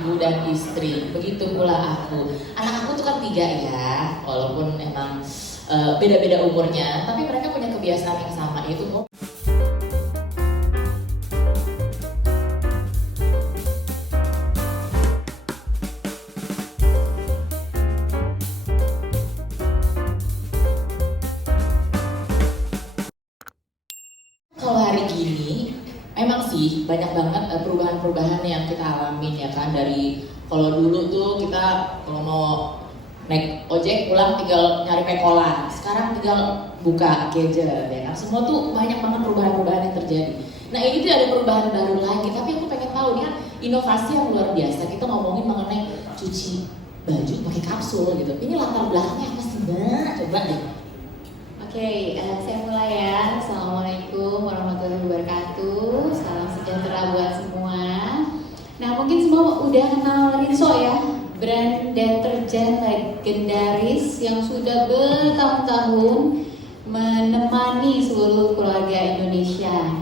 ibu dan istri. Begitu pula aku. Anak aku tuh kan 3 ya, walaupun emang beda-beda umurnya, tapi mereka punya kebiasaan yang sama, yaitu kalau hari gini memang sih banyak banget perubahan-perubahan yang kita alamin ya kan. Dari kalau dulu tuh kita kalau mau naik ojek pulang tinggal nyari pekolan, sekarang tinggal buka gadget ya kan. Semua tuh banyak banget perubahan-perubahan yang terjadi. Nah ini tuh ada perubahan baru lagi, tapi aku pengen tahu nih kan inovasi yang luar biasa. Kita ngomongin mengenai cuci baju pakai kapsul gitu. Ini latar belakangnya apa sih Mbak? Coba deh. Oke, saya mulai ya. Assalamualaikum warahmatullahi wabarakatuh. Salam sejahtera buat semua. Nah, mungkin semua udah kenal Rinso ya, brand deterjen legendaris yang sudah bertahun-tahun menemani seluruh keluarga Indonesia.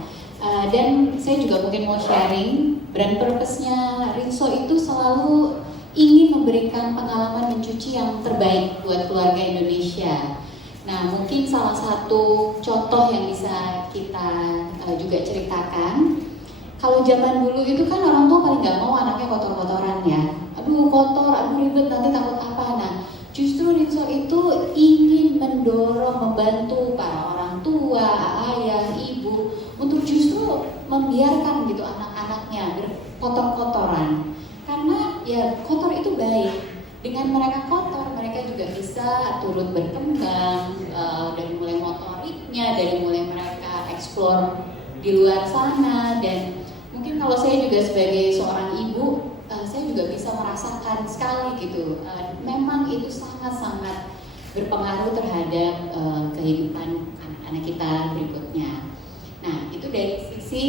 Dan saya juga mungkin mau sharing, brand purpose-nya Rinso itu selalu ingin memberikan pengalaman mencuci yang terbaik buat keluarga Indonesia. Nah, mungkin salah satu contoh yang bisa kita juga ceritakan, kalau zaman dulu itu kan orang tua paling nggak mau anaknya kotor-kotoran ya. Aduh kotor, aduh ribet, nanti takut apa. Nah, justru Rinso itu ingin mendorong, membantu para orang tua, ayah, ibu untuk justru membiarkan gitu anak-anaknya berkotor-kotoran. Karena ya kotor itu baik. Dengan mereka kotor, mereka juga bisa turut berkembang dari mulai motoriknya, dari mulai mereka eksplor di luar sana. Dan mungkin kalau saya juga sebagai seorang ibu, saya juga bisa merasakan sekali gitu. Memang itu sangat-sangat berpengaruh terhadap kehidupan anak-anak kita berikutnya. Nah, itu dari sisi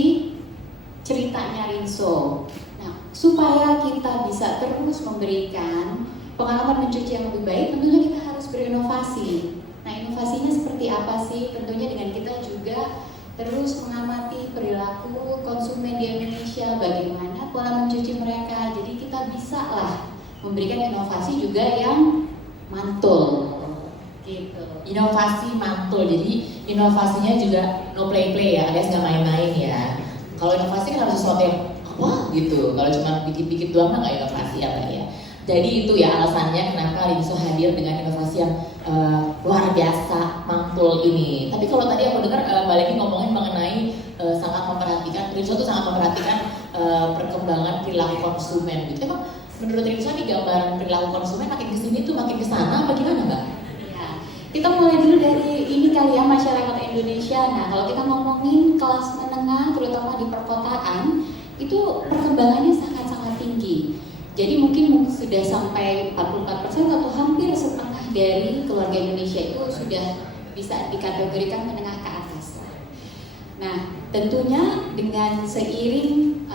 ceritanya Rinso. Nah, supaya kita bisa terus memberikan pengalaman mencuci yang lebih baik, tentunya kita harus berinovasi. Nah, inovasinya seperti apa sih? Tentunya dengan kita juga terus mengamati perilaku konsumen di Indonesia, bagaimana pola mencuci mereka. Jadi kita bisa lah memberikan inovasi juga yang mantul. Gitu. Inovasi mantul, jadi inovasinya juga no play-play ya, alias nggak main-main ya. Kalau inovasi kan harus sesuatu yang apa gitu, kalau cuma dikit-dikit doang nggak inovasi apa ya. Jadi itu ya alasannya kenapa Rinso hadir dengan inovasi yang luar biasa, mantul ini. Tapi kalau tadi aku dengar Mbak Leki ngomongin mengenai sangat memperhatikan, Rinso tuh sangat memperhatikan perkembangan perilaku konsumen gitu. Emang menurut Rinso nih gambaran perilaku konsumen makin kesini tuh makin kesana apa gimana Mbak? Ya, kita mulai dulu dari ini kali ya, masyarakat Indonesia. Nah, kalau kita ngomongin kelas menengah, terutama di perkotaan, itu perkembangannya sangat-sangat tinggi. Jadi mungkin sudah sampai 44% atau hampir setengah dari keluarga Indonesia itu sudah bisa dikategorikan menengah ke atas. Nah, tentunya dengan seiring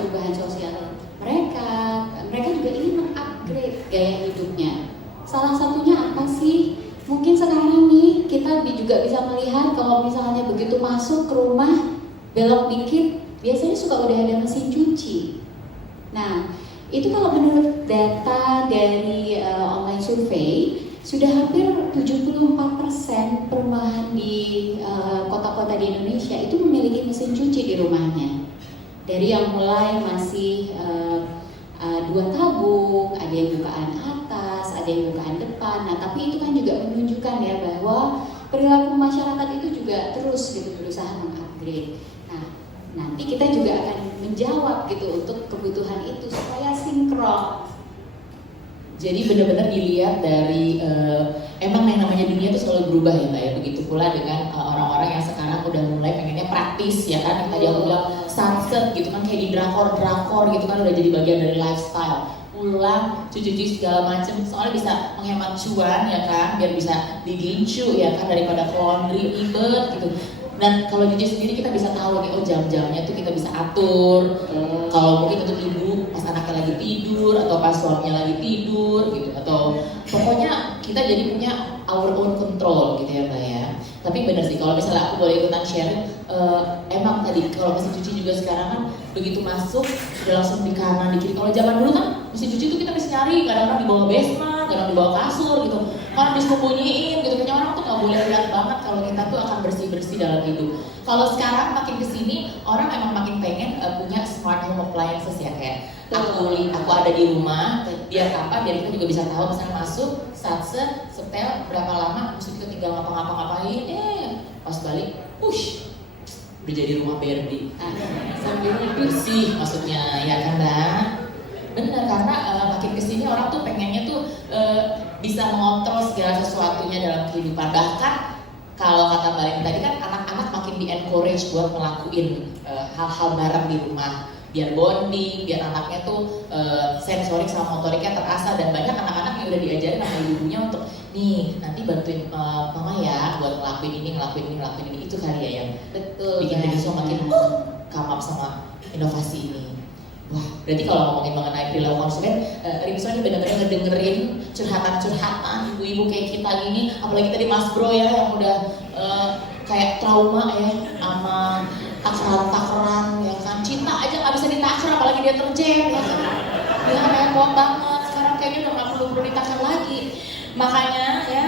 perubahan sosial mereka juga ingin mengupgrade gaya hidupnya. Salah satunya apa sih? Mungkin sekarang nih kita juga bisa melihat kalau misalnya begitu masuk ke rumah, belok dikit, biasanya suka udah ada mesin cuci. Nah, itu kalau menurut data dari online survei, sudah hampir 74% perumahan di kota-kota di Indonesia itu memiliki mesin cuci di rumahnya. Dari yang mulai masih 2 tabung, ada yang bukaan atas, ada yang bukaan depan. Nah, tapi itu kan juga menunjukkan ya bahwa perilaku masyarakat itu juga terus gitu berusaha mengupgrade. Nah, nanti kita juga akan menjawab gitu untuk kebutuhan itu supaya sinkron. Jadi benar-benar dilihat dari emang yang namanya dunia itu selalu berubah ya Mbak ya. Begitu pula dengan orang-orang yang sekarang udah mulai pengennya praktis ya kan. Tadi aku bilang sunset gitu kan, kayak di drakor gitu kan udah jadi bagian dari lifestyle. Pulang, cuci-cuci segala macem, soalnya bisa menghemat cuan ya kan, biar bisa digincu ya kan, daripada ke laundry ribet gitu. Dan kalau DJ sendiri kita bisa tahu nih, oh jam-jamnya tuh kita bisa atur. Kalau mungkin untuk ibu pas anaknya lagi tidur atau pas suaminya lagi tidur gitu, atau pokoknya kita jadi punya our own control gitu ya Mbak ya. Tapi bener sih kalau misalnya aku boleh ikutan share, emang tadi kalau mesin cuci juga sekarang kan begitu masuk udah langsung di kanan di kiri. Kalau zaman dulu kan mesin cuci itu kita mesti nyari, kadang-kadang di bawah basement, kadang di bawah kasur gitu. Kan disembunyiin gitu, punya orang tuh nggak boleh lihat banget kalau kita tuh akan bersih-bersih dalam hidup. Kalau sekarang makin kesini orang emang makin pengen punya smart home appliances ya, kayak aku ada di rumah, biar apa? Biar kita juga bisa tahu misalnya masuk, setel berapa lama, terus kita tinggal ngapa-ngapain, pas balik, push, udah jadi rumah Barbie. Sambil bersih maksudnya, ya kan Mbak? Bener, karena makin kesini orang tuh pengennya tuh bisa mengontrol segala sesuatunya dalam kehidupan. Bahkan kalau kata Mbak Leni tadi kan anak-anak makin di-encourage buat ngelakuin hal-hal bareng di rumah, biar bonding, biar anaknya tuh sensorik sama motoriknya terasa. Dan banyak anak-anak yang udah diajarin sama ibunya untuk nih nanti bantuin mama ya buat ngelakuin ini itu kali ya yang Betul. bikin Rinso makin come up sama inovasi ini. Wah, berarti kalau ngomongin mengenai perilaku konsumen, Rinso ini benar-benar ngedengerin curhatan ibu-ibu kayak kita gini, apalagi tadi Mas Bro ya yang udah kayak trauma ya sama takaran ya kan, cinta aja nggak bisa ditakar apalagi dia terjep ya kan, dia repot banget. Sekarang kayaknya udah nggak perlu ditakar lagi. Makanya ya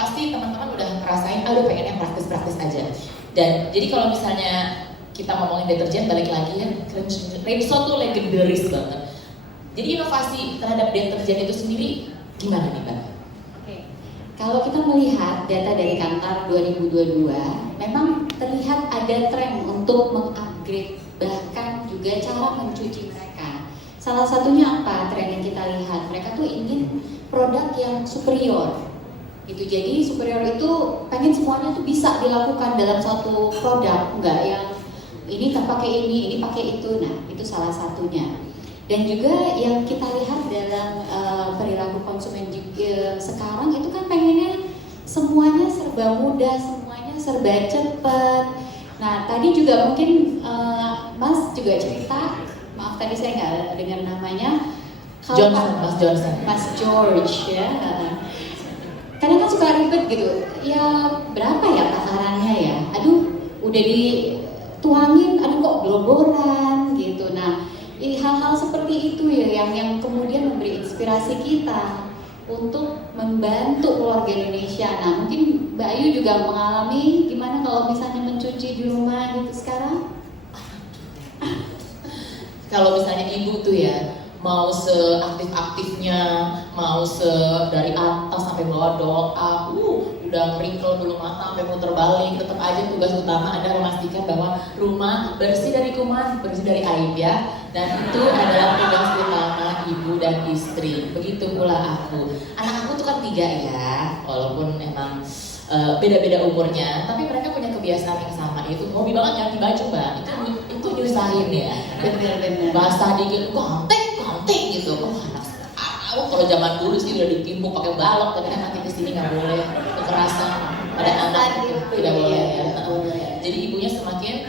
pasti teman-teman udah ngerasain, aduh pengennya praktis-praktis aja. Dan jadi kalau misalnya kita ngomongin deterjen, balik lagi ya, Rinso tuh legendaris banget. Jadi inovasi terhadap deterjen itu sendiri gimana nih Mbak? Oke. Kalau kita melihat data dari Kantar 2022, memang terlihat ada tren untuk mengupgrade bahkan juga cara mencuci mereka. Salah satunya apa tren yang kita lihat? Mereka tuh ingin produk yang superior. Gitu. Jadi superior itu pengen semuanya tuh bisa dilakukan dalam satu produk, enggak yang ini tak pakai ini pakai itu. Nah, itu salah satunya. Dan juga yang kita lihat dalam perilaku konsumen juga sekarang itu kan pengennya semuanya serba mudah, semuanya serba cepat. Nah, tadi juga mungkin Mas juga cerita, maaf tadi saya nggak dengar namanya. Mas Johnson. Mas George ya. Kadang kan suka ribet gitu. Ya berapa ya takarannya ya? Aduh, udah dituangin, aduh kok globoran gitu. Nah, hal-hal seperti itu ya yang kemudian memberi inspirasi kita untuk membantu keluarga Indonesia. Nah, mungkin Mbak Ayu juga mengalami gimana kalau misalnya mencuci di rumah gitu sekarang? Kalau misalnya ibu tuh ya mau seaktif-aktifnya, mau dari atas sampai bawah doa, udah wrinkle bulu mata sampai muter balik, tetap aja tugas utama adalah memastikan bahwa rumah bersih dari kuman, bersih dari aib ya. Dan itu adalah tugas utama ibu dan istri. Begitu pula aku. Anak aku tuh kan 3 ya, walaupun memang beda-beda umurnya, tapi mereka punya kebiasaan yang sama, yaitu hobi banget ganti baju Mbak. Itu nyusahin ya. Bener-bener. Basah dikit, ganti gitu. Aku kalau zaman dulu sih udah ditimpuk pakai balok, tapi kan makin kesini nggak boleh, kekerasan pada anak tidak boleh ya. Jadi ibunya semakin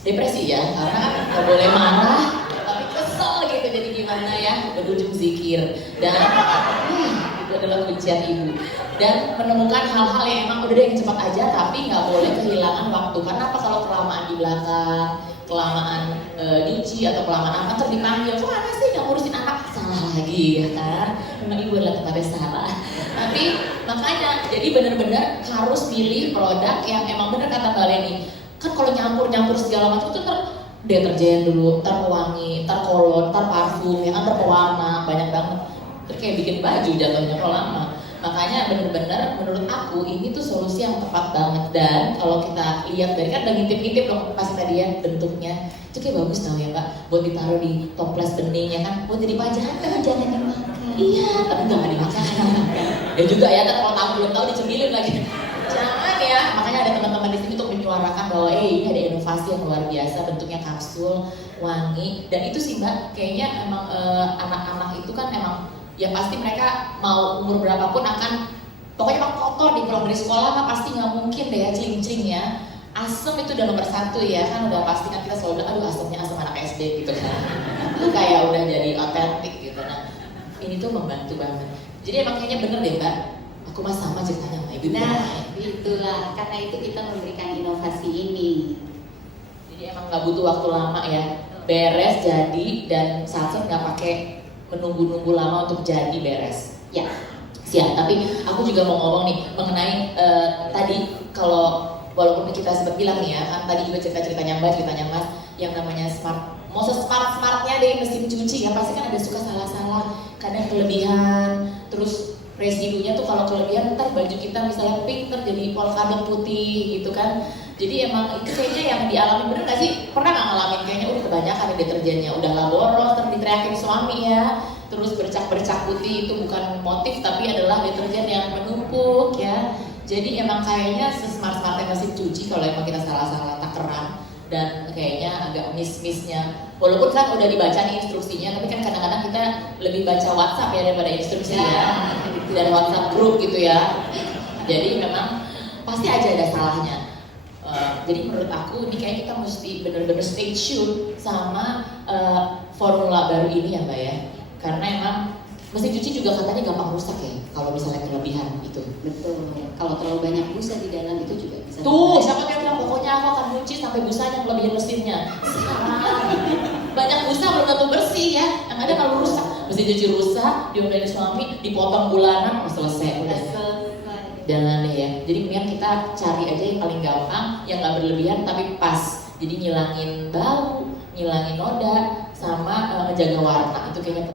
depresi ya, karena kan nggak boleh marah, tapi kesel gitu. Jadi gimana ya, berujung zikir. Dan itu adalah kuncian ibu. Dan menemukan hal-hal yang emang udah yang cepat aja, tapi nggak boleh kehilangan waktu. Karena apa, kalau kelamaan di belakang, kelamaan nyuci atau kelamaan apa, terus dipanggil, kemana sih nggak ngurusin anak, salah lagi ya kan. Memang ibu adalah tempatnya salah. Tapi makanya jadi benar-benar harus pilih produk yang emang benar kata Mbak Leni. Kan kalau nyampur segala macam itu deterjen dulu, ntar pewangi, ntar kolon, ntar parfum, ya kan, ntar pewarna, banyak banget. Terus kayak bikin baju jatuhnya kalau lama. Makanya benar-benar menurut aku ini tuh solusi yang tepat banget. Dan kalau kita lihat dari kan udah ngintip-ngintip loh pas tadi ya bentuknya, itu kayak bagus tau ya Mbak, buat ditaruh di toples bening ya kan, buat jadi pajangan, tapi jangan dimakan. Iya, tapi nggak dimakan. Ya juga ya kan, kalau tahu belum tahu dicemilin lagi. Jangan ya. Makanya ada teman-teman di sini untuk menyuarakan bahwa ini ada inovasi yang luar biasa, bentuknya kapsul, wangi. Dan itu sih Mbak, kayaknya emang anak-anak itu kan emang ya pasti mereka mau umur berapapun akan Pokoknya kalau kotor di pulang dari sekolah mah pasti nggak mungkin deh ya cling-cling ya. Asam itu udah nomor satu ya kan, udah pasti kan kita selalu bilang aduh asamnya asam anak SD gitu kan. Itu kayak udah jadi otentik gitu. Nah ini tuh membantu banget. Jadi emang kayaknya bener deh Mbak, aku mah sama ceritanya sama ibu. Nah, itulah karena itu kita memberikan inovasi ini. Jadi emang nggak butuh waktu lama ya, beres jadi dan saat nggak pakai menunggu-nunggu lama untuk jadi beres. Ya, Siap. Tapi aku juga mau ngomong nih mengenai tadi kalau walaupun kita sempat bilang nih ya, kan tadi juga ceritanya Mas yang namanya smart. Mau sesmart-smartnya deh mesin cuci ya pasti kan ada suka salah-salah, kadang kelebihan, terus residunya tuh kalau kelebihan ntar baju kita misalnya pink ntar jadi polkadot putih gitu kan. Jadi emang itu kayaknya yang dialami, bener gak sih? Pernah gak ngalamin kayaknya udah kebanyakan ya deterjennya, udah gak boros, ntar diteriakin suami ya. Terus bercak-bercak putih itu bukan motif tapi adalah deterjen yang menumpuk ya. Jadi emang kayaknya sesmart-smartnya mesin cuci kalau emang kita salah-salah takeran dan kayaknya agak miss-missnya. Walaupun kan udah dibaca nih instruksinya, tapi kan kadang-kadang kita lebih baca WhatsApp ya daripada instruksi ya. Tidak ada WhatsApp grup gitu ya. Jadi memang pasti aja ada salahnya. Jadi menurut aku ini kayak kita mesti bener-bener stay tune sama formula baru ini ya Mbak ya. Karena emang mesin cuci juga katanya gampang rusak ya kalau misalnya kelebihan itu. betul. Kalau terlalu banyak busa di dalam itu juga bisa. Tuh, siapa yang bilang pokoknya aku akan cuci sampai busanya melebihi mesinnya. Salah. Banyak busa belum tentu bersih ya. Yang ada kalau rusak, mesin cuci rusak, diomelin suami, dipotong bulanan, selesai udah. Jangan deh ya. Jadi mendingan kita cari aja yang paling gampang, yang nggak berlebihan tapi pas. Jadi ngilangin bau, ngilangin noda, sama ngejaga warna itu kayaknya